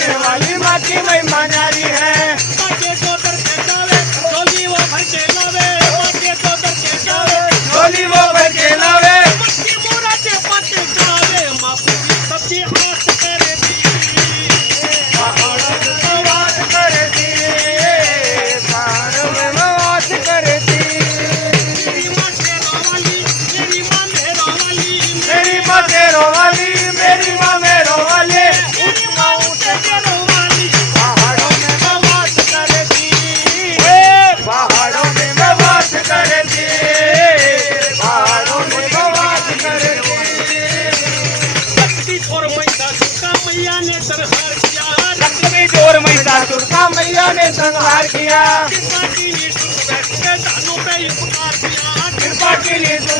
करने वाली माँ की महिमा न्यारी है। माँ के जो दर के जावे झोली वो भर के लावे, माँ के जो दर के जावे झोली वो भर के लावे, मक्की मोरा के पाते जावे, माँ पूरी सबकी आस करे दी। पहाड़ों में वास करती, पहाड़ों में वास करती। मेरी माँ शेरों वाली, मेरी माँ मेरों वाली, मेरी माँ तेरों वाली, मेरी माँ मेरों वाली, मेरी माँ ऊँचे शेरों वाली। पहाड़ों में वास करती, पहाड़ों में वास करती, पहाड़ों में वास करती। शक्ति और महिषासुर का मैया ने संहार किया, लक्ष्मी जोर महिषासुर का मैया ने संहार किया। कृपा की लिए सुरवैसे दानों पे उपकार किया, कृपा के लिए से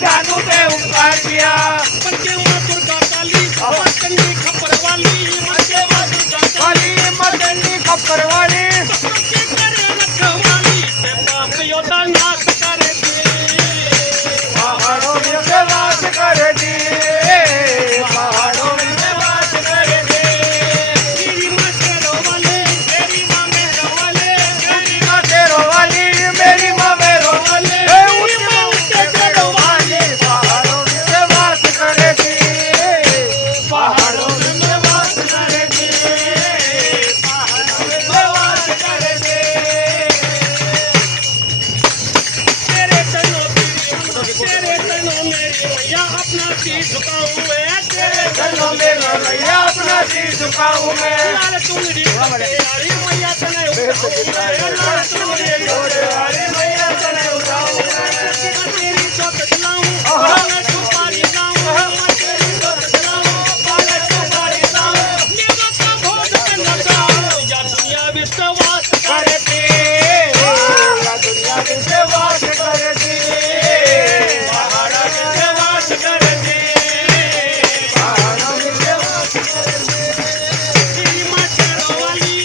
दानू पे उपकार किया। पंचे माँ दुर्गा काली, माँ चंडी खप्पर वाली, पंचे माँ दुर्गा काली, वाली मदनी खप्पर वाली, सबके करे रखवाली, ते पाप योद्धा नाश करे दी। पहाड़ों में वास करती, पहाड़ों में वास करती। मेरी माँ शेरों वाले, मेरी माँ मेरों वाले, मेरी माँ तेरों वाली, मेरी माँ मेरों वाली, मेरी माँ ऊँचे शेरों वाली। पहाड़ों में वास करती, पहाड़ों में वास करती, पहाड़ों में वास करती। तेरे चरणों मेरी मैया अपना सिर झुकाऊं मैं, तेरे चलो मेरा भैया अपना सिर झुकाऊं मैं। लाल चुनरी यारी मैया तने उठाऊं मैं, लाल चुनरी घोड़े वाली मैया तने उठाऊं मैं। तेरी जोत जलाऊं, बाल सुपारी लाऊं, तेरी जोत जलाऊं, बाल सुपारी लाऊं, मेवा का भोग पे लगाऊं, या दुनिया विश्वास करे। करती, या दुनिया में वास करती, पहाड़ों में वास करती, पहाड़ों में वास करती। तेरी माँ शेरों वाली,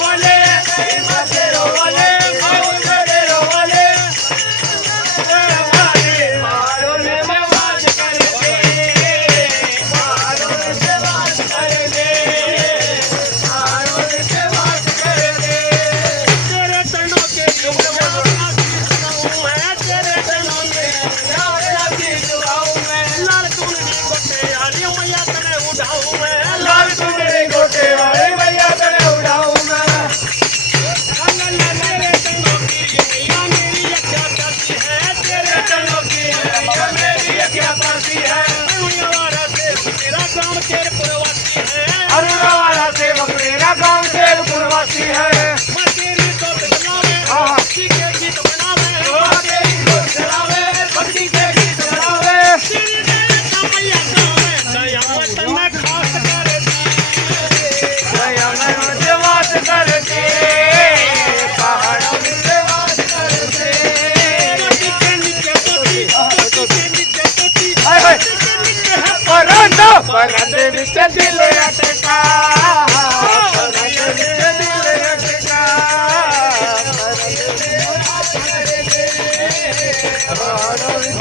वाले, मेरी माँ तेरों वाले, माँ तेरों वाले, पहाड़ों में वास करती, पहाड़ों में वास करती, पहाड़ों में वास करती। तेरे चरणों के लिए अपना सिर झुकाऊं मैं, तेरे चरणों में लाल चुनरी गोटे यारी मैया तने उठाऊं मैं, लाल चुनरी गोटे वाले भैया तने उड़ाऊं मैं। तेरे चरणों की मैया मेरी रक्षा करती है, तेरे चरणों की मैया मेरी क्या पासी है। वाला से तेरा गाँव तेरे पुरवासी है, अरुणा वाला सेवक मेरा गाँव शेरपुरवासी है। माँ तेरी जोत जलावे, भक्ति के गीत बनावे, माँ तेरी गोद चलावे, भक्ति के गीत चलावे, तेरी दया का मैया गावे, दया मत न खास करे दी। दया में वास करती, पहाड़ों में वास करती। पति के नीचे पति, पति के नीचे पति, हाय हाय। पति के नीचे है परंद नीचे दिल अटका, परंद नीचे दिल अटका, पहाड़ों में